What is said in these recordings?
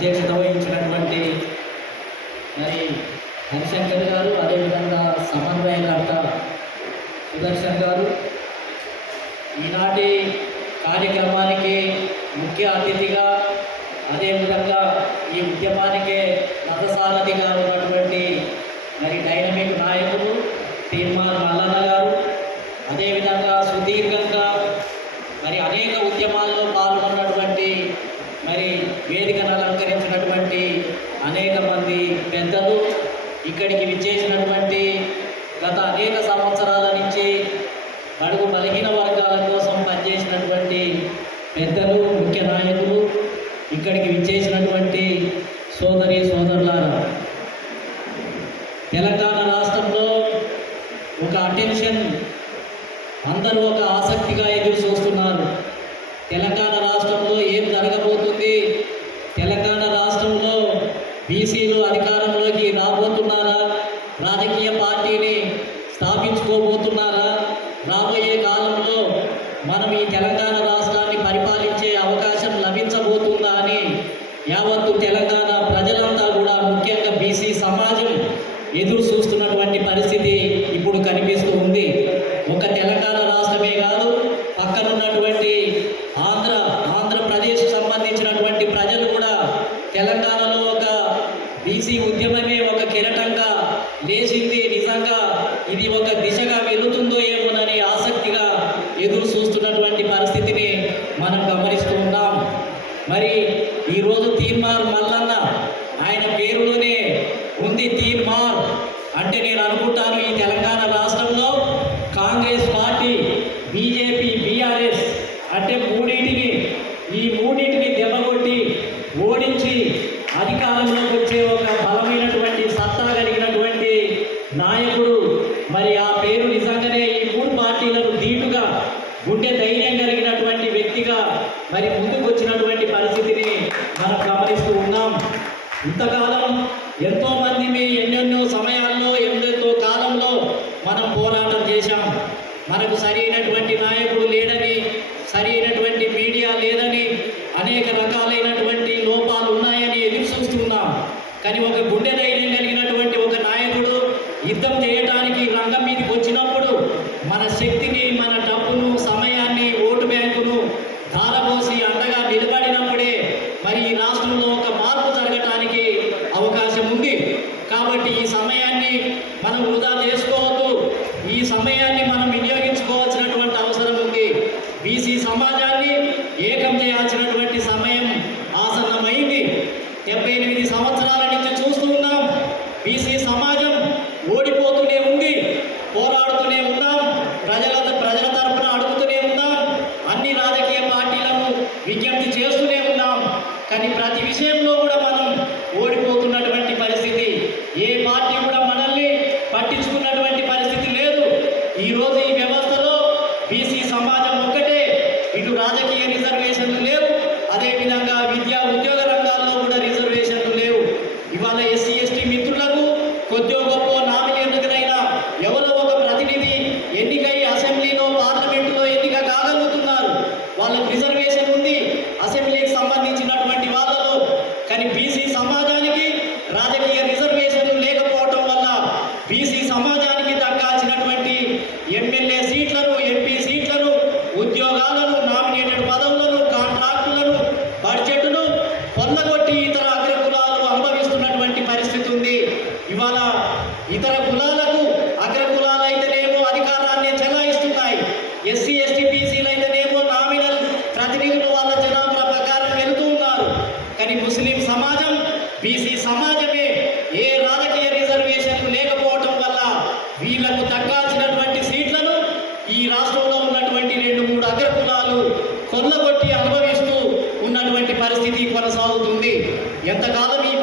అధ్యక్షత వహించినటువంటి మరి హరిశంకర్ గారు అదేవిధంగా సమన్వయకర్త సుదర్శన్ గారు. ఈనాటి కార్యక్రమానికి ముఖ్య అతిథిగా అదేవిధంగా ఈ ఉద్యమానికే రథసారథిగా ఉన్నటువంటి మరి డైనమిక్ నాయకులు తీర్మాన్ మల్లన్న గారు. అదేవిధంగా సుదీర్ఘంగా మరి అనేక ఉద్యమాల్లో అనేక పెద్దలు ఇక్కడికి విచ్చేసినటువంటి గత అనేక సంవత్సరాల నుంచి బడుగు బలహీన వర్గాల కోసం పనిచేసినటువంటి పెద్దలు ముఖ్య నాయకులు ఇక్కడికి విచ్చేసినటువంటి రాబోతున్నారా? రాజకీయ టీఆర్ఎస్ అంటే మూడింటిని ఈ మూడింటిని దెబ్బకొట్టి ఓడించి అధికారంలోకి వచ్చే ఒక బలమైనటువంటి సత్తా కలిగినటువంటి నాయకుడు. మరి ఆ పేరు నిజంగానే ఈ మూడు పార్టీలను ధీటుగా గుండె ధైర్యం కలిగినటువంటి వ్యక్తిగా మరి ముందుకు వచ్చినటువంటి పరిస్థితిని మనం గమనిస్తూ ఉన్నాం. ఇంతకాలం ఎంతోమంది మీ ఎన్నెన్నో సమయాల్లో ఎన్నెన్నో కాలంలో మనం పోరాటం చేశాం. మనకు సరైనటువంటి నాయకుడు లేడని సరైనటువంటి మీడియా లేదని అనేక రకాలైనటువంటి లోపాలు ఉన్నాయని ఎదురు చూస్తున్నాం. కానీ ఒక గుండె ధైర్యం కలిగినటువంటి ఒక నాయకుడు యుద్ధం చేయడానికి రంగం మీదకి వచ్చినప్పుడు మన శక్తిని మన డబ్బును సమయాన్ని ఓటు బ్యాంకును ధారపోసి అండగా నిలబడినప్పుడే మరి ఈ రాష్ట్రంలో ఒక మార్పు జరగటానికి అవకాశం ఉంది కాబట్టి ఈ సమయాన్ని మనం వృధా చేసుకోవద్దు ఈ సమయాన్ని మనం వినియోగించుకోవాల్సినటువంటి అవసరం ఉంది బీసీ సమాజాన్ని ఏకం చేయాల్సినటువంటి సమయం ఆసన్నమైంది డెబ్బై ఎనిమిది సంవత్సరాల నుంచి చూస్తూ ఉన్నాం బీసీ సమాజం ఓడిపోతూనే ఉంది పోరాడుతూనే ఉన్నాం ప్రజల ప్రజల తరపున అడుగుతూనే ఉన్నాం అన్ని రాజకీయ పార్టీలను విజ్ఞప్తి చేస్తూనే ఉన్నాం. కానీ ప్రతి విషయంలో కూడా మనం ఓడిపోతున్నటువంటి పరిస్థితి. ఏ పార్టీ కూడా మనల్ని పట్టించుకున్నటువంటి పరిస్థితి లేదు. ఈరోజు ఈ వ్యవస్థలో బీసీ సమాజం ఒక్కటే ఇటు రాజకీయ రిజర్వేషన్లు లేవు. అదేవిధంగా విద్యా ఉద్యోగ రంగాల్లో కూడా రిజర్వేషన్లు లేవు. ఇవాళ ఎస్సీ ఎస్టీ మిత్రులకు కొద్దిగా గొప్ప నామినేటైనా ఎవరో ఒక ప్రతినిధి ఎన్నికై అసెంబ్లీలో పార్లమెంటులో ఎన్నిక కాగలుగుతున్నారు. వాళ్ళకు రిజర్వేషన్ అసెంబ్లీకి సంబంధించినటువంటి వాళ్ళలో కానీ బీసీ సమాజానికి రాజకీయ రిజర్వేషన్లు లేకపోవటం వల్ల బీసీ సమాజానికి దక్కాల్సినటువంటి ఎమ్మెల్యే సీట్లను ఎంపీ సీట్లను ఉద్యోగాలను నామినేటెడ్ పదవులను కాంట్రాక్టులను బడ్జెట్ను పొందగొట్టి ఇతర అగ్రకులాలు అనుభవిస్తున్నటువంటి పరిస్థితి ఉంది. ఇవాళ ఇతర కులాలకు అగ్రకులాలు అయితేనేమో అధికారాన్ని చెలాయిస్తున్నాయి. ఎస్సీ ఎస్టీ బీసీలు అయితేనేమో నామినల్ ప్రతినిధులు వాళ్ళ జనాభా ప్రకారం వెళుతూ ఉన్నారు కానీ ముస్లిం సమాజం బీసీ సమాజమే ఏ రాజకీయ రిజర్వేషన్లు లేకపోవటం వల్ల వీళ్ళకు దక్కాల్సినటువంటి సీట్లను ఈ రాష్ట్రంలో ఉన్నటువంటి రెండు మూడు అగ్రకులాలు కొల్లగొట్టి అనుభవిస్తూ ఉన్నటువంటి పరిస్థితి కొనసాగుతుంది ఎంతకాలం ఈ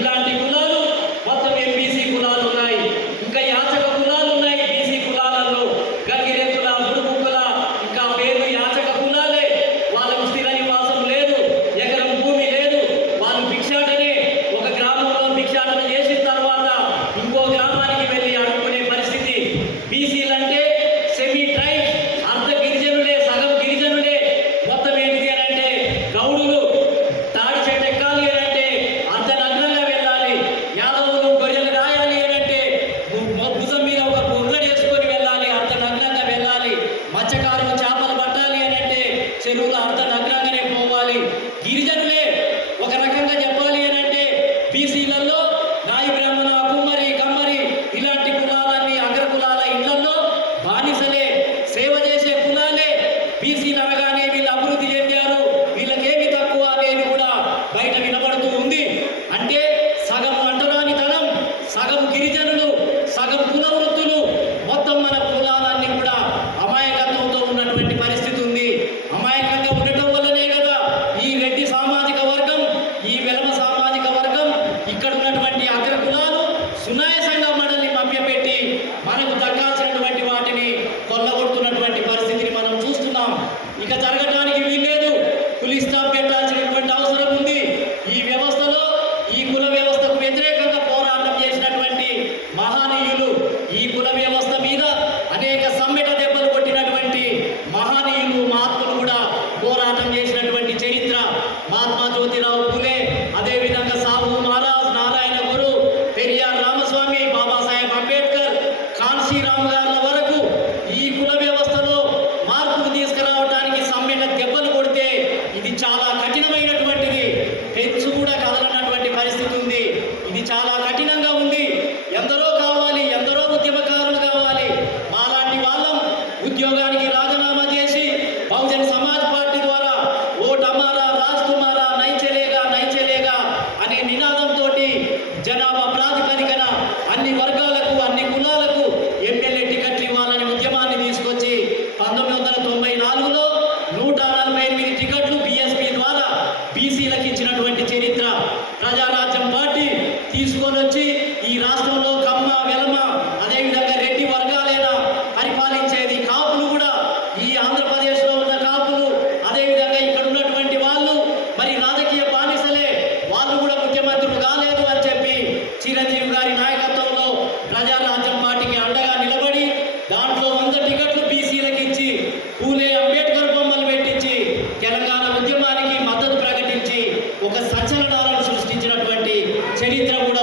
ఇలాంటి B、C 呢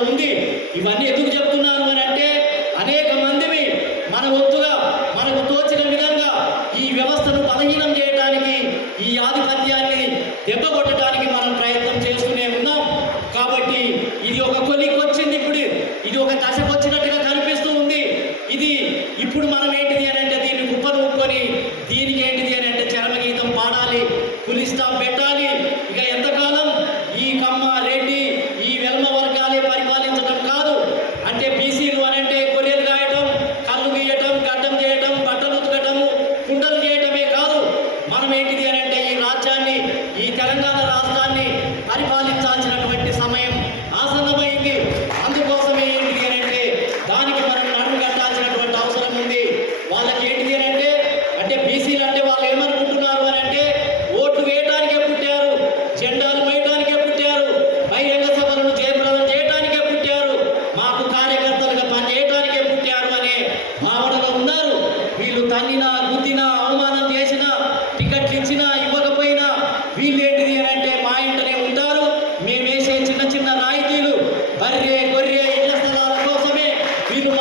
ఉంది. ఇవన్నీ ఎందుకు చెప్తున్నాను అని అంటే అనేక మందిని మన ఒత్తుగా మనకు తోచిన విధంగా ఈ వ్యవస్థను బలహీనం చేయడానికి ఈ ఆది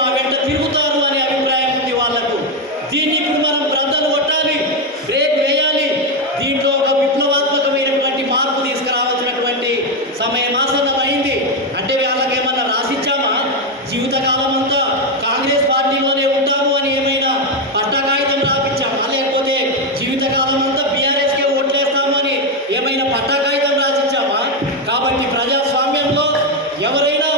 మా వెంట తిరుగుతారు అనే అభిప్రాయం ఉంది వాళ్ళకు. దీన్ని ఇప్పుడు మనం బ్రద్దలు కొట్టాలి బ్రేక్ వేయాలి. దీంట్లో ఒక విప్లవాత్మకమైనటువంటి మార్పు తీసుకురావాల్సినటువంటి సమయం ఆసన్నమైంది. అంటే వాళ్ళకి ఏమన్నా రాసిచ్చామా? జీవితకాలం అంతా కాంగ్రెస్ పార్టీలోనే ఉంటాము అని ఏమైనా పట్టాకాగితం రాపించామా లేకపోతే జీవితకాలం అంతా బీఆర్ఎస్కే ఓట్లేస్తామని ఏమైనా పట్టాకాగితం రాసిచ్చామా? కాబట్టి ప్రజాస్వామ్యంలో ఎవరైనా